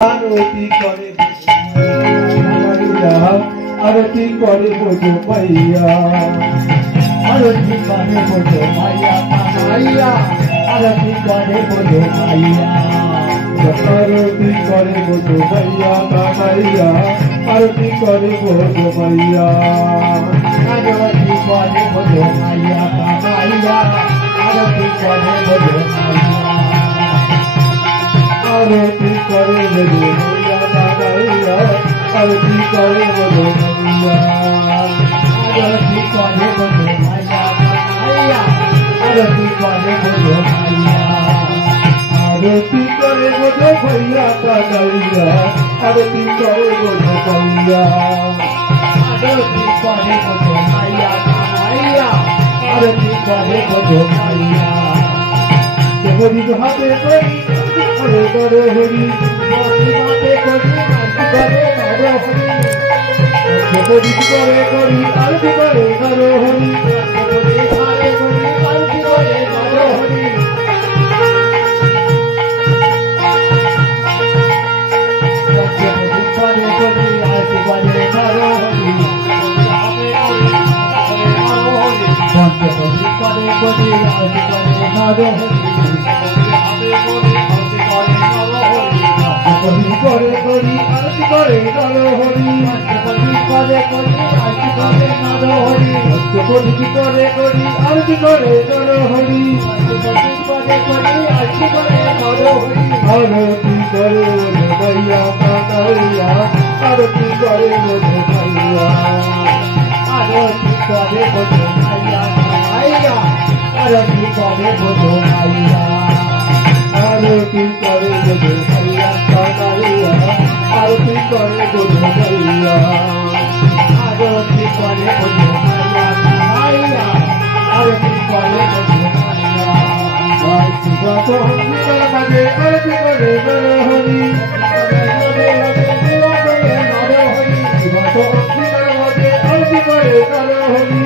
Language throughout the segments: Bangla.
आरती करे आरती करे बोझो मैया आरती करे बोझो मैया मैया आरती करे बोझो मैया आरती करे बोझो मैया मैया आरती करे बोझो मैया आरती करे बोझो मैया मैया आरती करे बोझो मैया आरती करे बोझो मैया मैया आरती करे बोझो मैया आरती करे बोझो मैया मैया आरती करे बोझो मैया आरती करे बोझो मैया मैया आरती करे बोझो मैया आरती करे बोझो मैया मैया आरती करे बोझो मैया देवरी हाथे कोई करे करे हरि हाथे कोई करे करे हरि देवरी करे करे आरती करे करे हरि देवरी हाथे कोई आरती करे करे हरि देवरी करे करे आरती करे करे हरि देवरी करे करे आरती करे करे हरि करे करी आरती करे नर हरि करे करी आरती करे नर हरि करे करी आरती करे नर हरि करे करी आरती करे नर हरि आरती करे मैया मैया आरती करे मैया आरती करे मैया मैया आरती करे मैया आरती करे मैया आरती करे बोझो मैया आरती करे बोझो मैया मैया आरती करे बोझो मैया आरती बातो हरि करे आरती करे नर हरि आरती करे नर हरि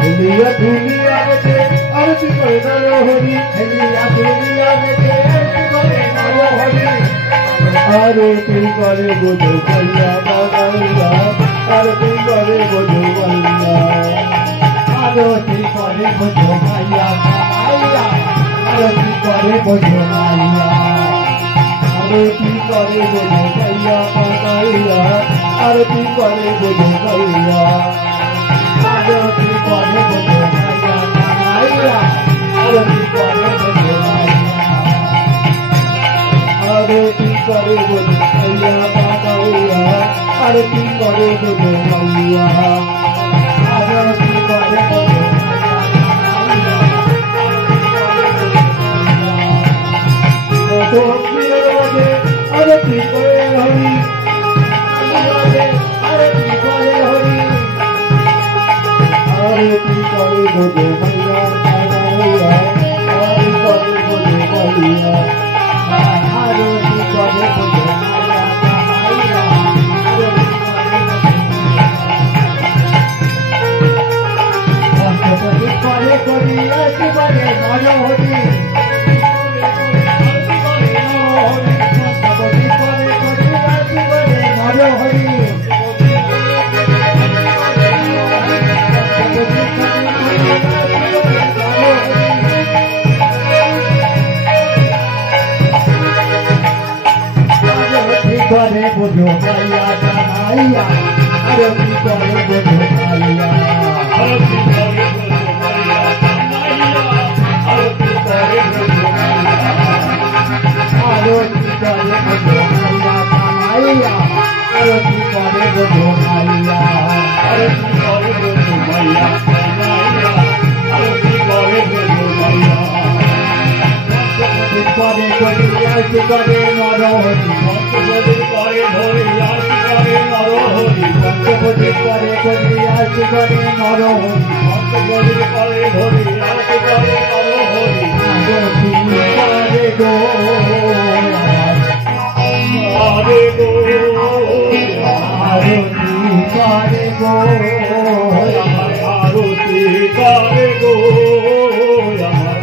दुनिया दुनिया में आरती करे नर हरि दुनिया दुनिया में आरती करे बोझो मैया मैया आरती करे बोझो मैया आरती करे बोझो मैया मैया आरती करे बोझो मैया आरती करे बोझो मैया मैया आरती करे बोझो मैया आरती करे बोझो मैया मैया आरती करे बोझो मैया आरती करे बोझो मैया मैया आरती करे बोझो मैया आरती करे बोझो आरती करे हरि आरती करे हरि आरती करे बोझो मैया मैया आरती करे बोझो मैया आरती करे बोझो मैया मैया पंचपति करे करी आरती करे नर हरि पंचपति करे करी आरती करे नर हरि करे बोझो मैया मैया आरती करे बोझो मैया आरती करे बोझो मैया मैया आरती करे बोझो मैया आरती करे बोझो मैया मैया आरती करे बोझो मैया आरती करे बोझो मैया मैया आरती करे बोझो मैया करे करी आरती करे नर हरि पंचपति करे धरि आरती करे नर हरि पंचपति करे करी आरती करे नर हरि पंचपति करे धरि आरती करे नर हरि आरती करे गो आरे गो आरती करे गो आरती करे गो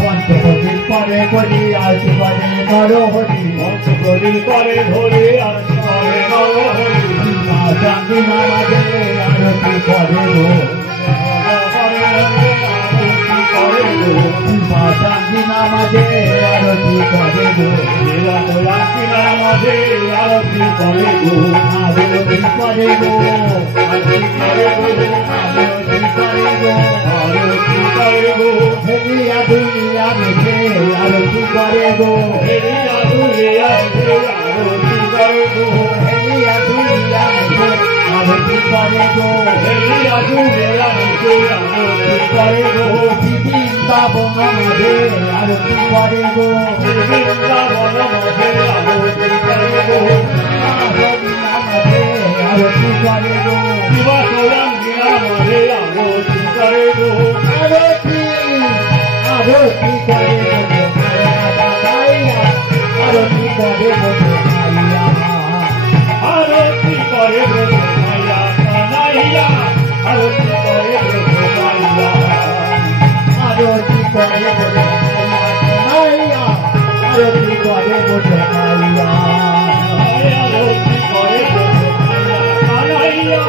पंचपति करे करी आरती करे নরহরি পঞ্চপ্রদীপ করে ধরে আরতি করে নরহরি মা চাঁদি নামাজে আরতি করে গো মা চাঁদি নামাজে আরতি করে গো রাত্রি নামাজে আরতি করে গো আরতি করে গো আরতি করে গো আরতি করে গো আরতি করে গো হেরিয়া দুনিয়া মেঝে আরতি করে গো হেরিয়া দুনিয়া মেঝে আরতি করে গো হেরিয়া দুনিয়া মেঝে আরতি করে গো হেরিয়া দুনিয়া মেঝে আরতি করে গো বৃন্দাবন মাঝে আরতি করে গো বৃন্দাবন মাঝে আরতি করে গো আরতি করে গো শিবা সোলাঙ্গিয়া মাঝে আরতি করে গো আরতি আরতি করে গো আরতি করে গো আরতি করে গো মাইয়া কানাইয়া আরতি করে গো মাইয়া আরতি করে গো কানাইয়া আরতি করে গো কানাইয়া আরতি করে গো কানাইয়া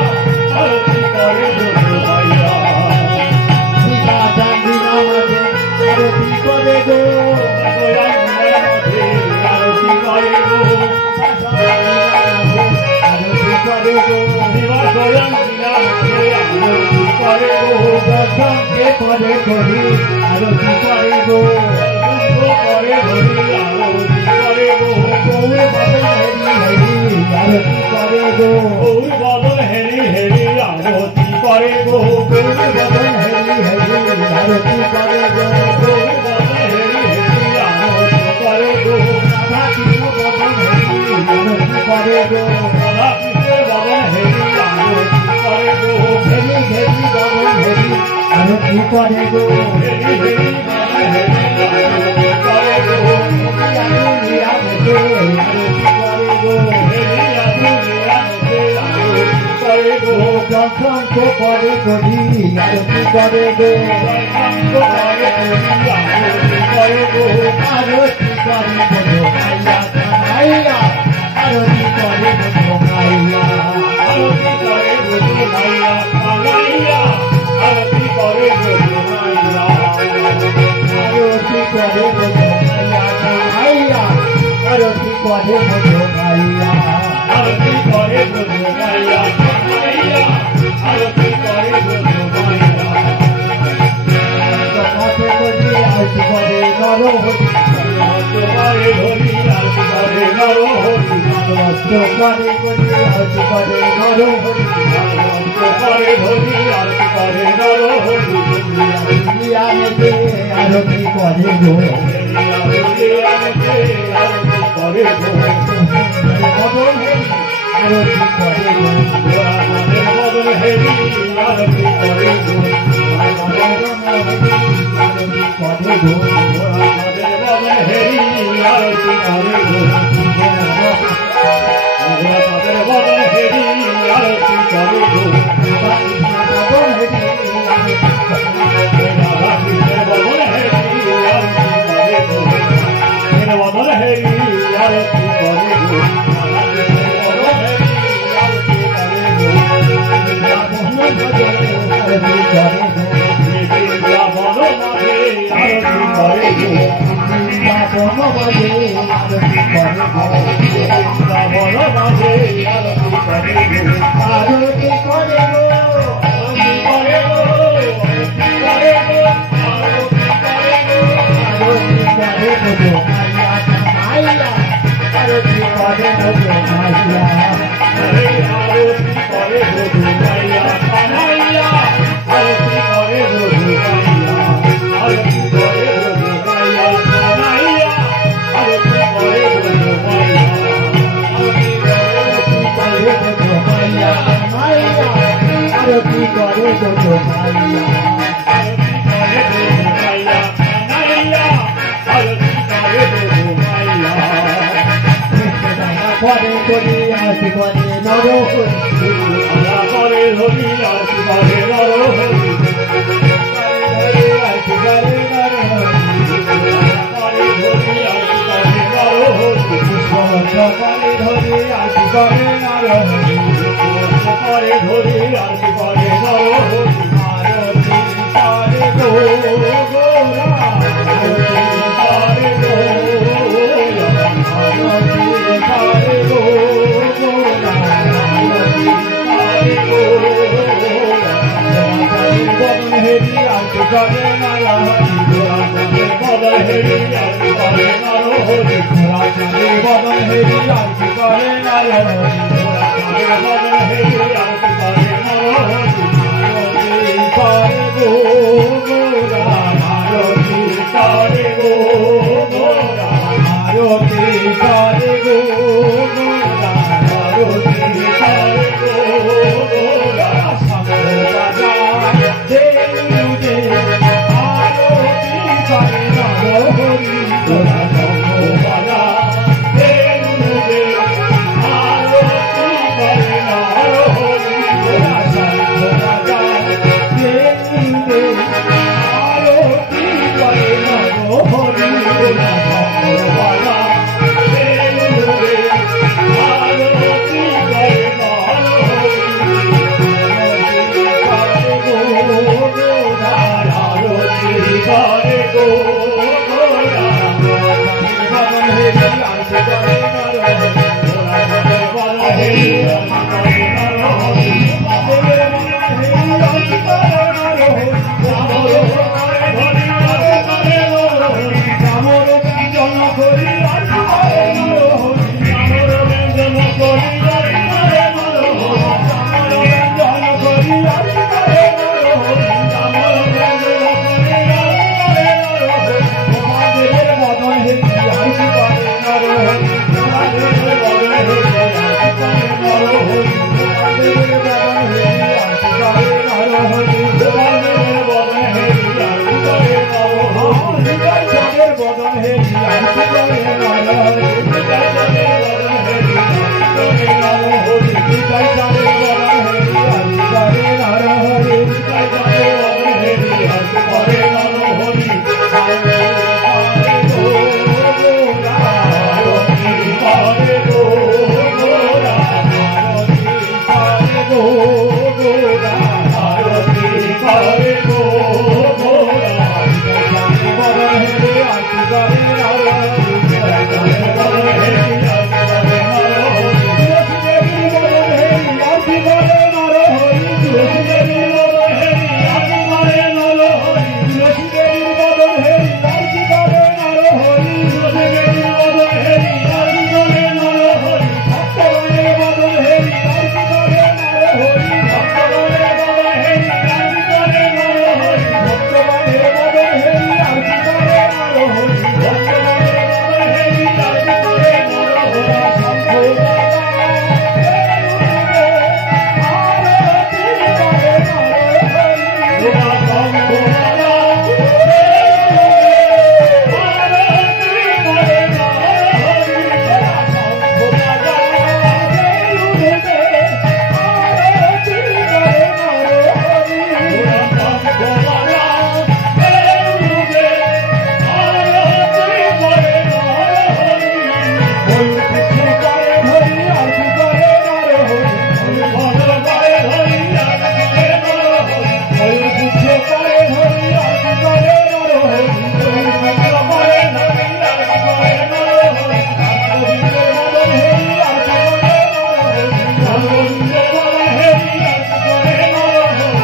আরতি করে গো কানাইয়া সীতা চাঁদি নামাজে আরতি করে গো আরতি করে গো আরতি করে গো শিবা সোলাঙ্গিয়া আরতি করে গো দর্শনকে করে করি আরতি করে গো করে ধরি আরতি করে গো গৌর বদন হেরি হেরি আরতি করে গো গৌর বদন হেরি হেরি আরতি করে গো গৌর বদন হেরি হেরি আরতি করে গো গৌর বদন হেরি হেরি আরতি করে গো রাধা কৃষ্ণ বদন হেরি আরতি করে গো রাধা কৃষ্ণের বদন হেরি আরতি করে গো হেরি হেরি বদন হেরি আরতি করে গো হেরি হেরি বদন হেরি আরতি করে গো দুনিয়া মেঝে আরতি করে গো হেরিয়া দুনিয়া মেঝে আরতি করে গো জনসংখ করে করি আরতি করে গো জনসংখ করে করি আরতি করে গো আরতি করে গো মাইয়া কানাইয়া আরতি করে গো মাইয়া আরতি করে গো মাইয়া কানাইয়া আরতি করে গো মাইয়া আরতি করে গো মাইয়া কানাইয়া আরতি করে গো মাইয়া আরতি করে গো মাইয়া কানাইয়া আরতি করে গো মাইয়া পথে করি আরতি করে নরহরি করে ধরি আরতি করে নরহরি করে করি আরতি করে নরহরি করে ধরি আরতি করে নরহরি দুনিয়া মেঝে আরতি করে গো দুনিয়া মেঝে আরতি করে গো বদন হেরি আরতি করে গো বদন হেরি আরতি করে গো করে গো বদন হেরি আরতি করে গো তাদের বদন হেরি আরতি করে গো বদন হেরি রাধা কৃষ্ণের বদন হেরি আরতি করে গো বদন হেরি আরতি করে গো বদন হেরি আরতি করে গো করে ধরি আরতি করে নরহরি করে ধরি আরতি করে নরহরি আরতি করে গো গোরা আরতি করে গো আরতি করে গো গোরা আরতি করে গো বদন হেরি আরতি করে নরহরি বদন হেরি আরতি করে নরহরি বদন হেরি আরতি করে নরহরি বদন হেরি আরতি করে নরহরি আরতি করে গো গোরা আরতি করে গো গোরা আরতি করে গো গোরা আরতি করে গো গোরা শঙ্খ বাজা দেউদে আরতি করে নরহরি গোরা শঙ্খ বাজা দেউদে আরতি করে নরহরি গোরা শঙ্খ বাজা দেউদে আরতি করে নরহরি গোরা শঙ্খ বাজা দেউদে আরতি করে নরহরি আরতি করে গো গোরা বদন হেরি আরতি করে নরহরি বদন হেরি আরতি করে নরহরি আরতি করে নরহরি রামর ব্যঞ্জন করি আরতি করে নরহরি রামর ব্যঞ্জন করি আরতি করে নরহরি রামর ব্যঞ্জন করি আরতি করে নরহরি রামর ব্যঞ্জন করি আরতি করে নরহরি মহাদেবের বদন হেরি আরতি করে নরহরি মহাদেবের বদন হেরি আরতি করে নরহরি মহাদেবের বদন হেরি আরতি করে নরহরি মহাদেবের বদন হেরি আরতি করে নরহরি হৃদয়ের বদন হেরি আরতি করে নরহরি হৃদয়ের বদন হেরি আরতি করে নরহরি হৃদয়ের বদন হেরি আরতি করে নরহরি হৃদয়ের বদন হেরি আরতি করে নরহরি আরতি করে গো গোরা বদন হেরি আরতি করে নরহরি বদন হেরি আরতি করে নরহরি তুলসী দেবীর বদন হেরি আরতি করে নরহরি তুলসী দেবীর বদন হেরি আরতি করে নরহরি তুলসী দেবীর বদন হেরি আরতি করে নরহরি তুলসী দেবীর বদন হেরি আরতি করে নরহরি ভক্তগণের বদন হেরি আরতি করে নরহরি ভক্তগণের বদন হেরি আরতি করে নরহরি ভক্তগণের বদন হেরি আরতি করে নরহরি ভক্তগণের বদন হেরি আরতি করে নরহরি শঙ্খ বাজা আরতি করে নরহরি গোরা শঙ্খ বাজা আরতি করে নরহরি গোরা শঙ্খ বাজা দেউদে আরতি করে নরহরি গোরা শঙ্খ বাজা দেউদে আরতি করে নরহরি ময়ূর পুচ্ছ করে ধরি আরতি করে নরহরি ময়ূর করে ধরি আরতি করে নরহরি ময়ূর পুচ্ছ করে ধরি আরতি করে নরহরি ময়ূর পুচ্ছ করে ধরি আরতি করে নরহরি গোবিন্দের বদন হেরি আরতি করে নরহরি গোবিন্দের বদন হেরি আরতি করে নরহরি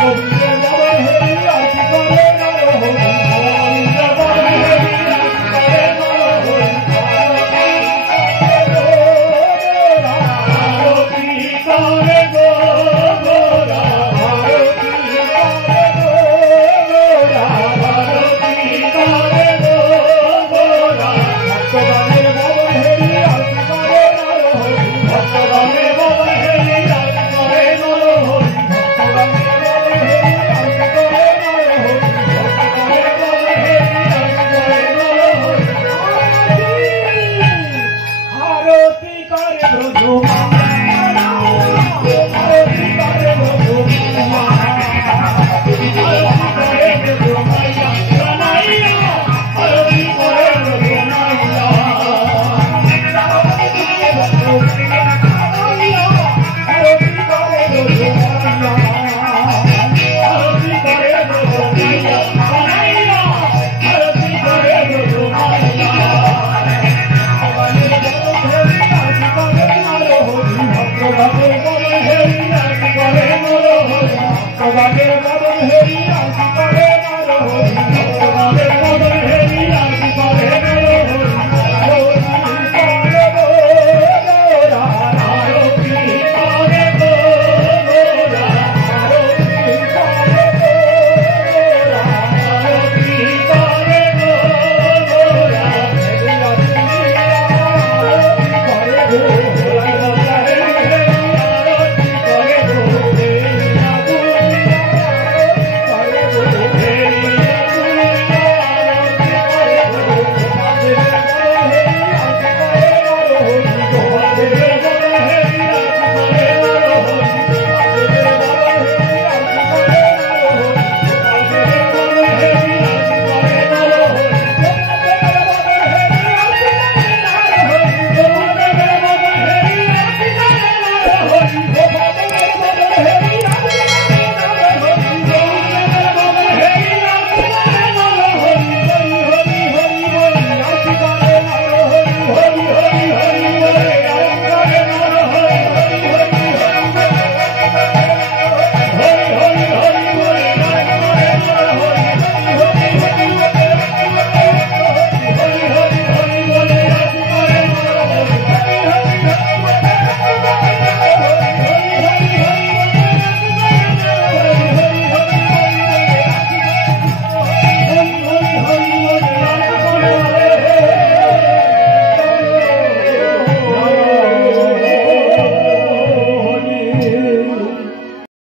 গোবিন্দের বদন হেরি আরতি করে নরহরি গোবিন্দের বদন হেরি আরতি করে নরহরি আরতি করে গো গোরা আরতি করে গো গোরা আরতি করে গো গোরা ভক্তগণের বদন হেরি আরতি করে নরহরি ভক্তগণের বদন হেরি আরতি করে নরহরি ভক্তগণের বদন হেরি আরতি করে নরহরি ভক্তগণের বদন হেরি আরতি করে নরহরি আরতি করে ব্রজমা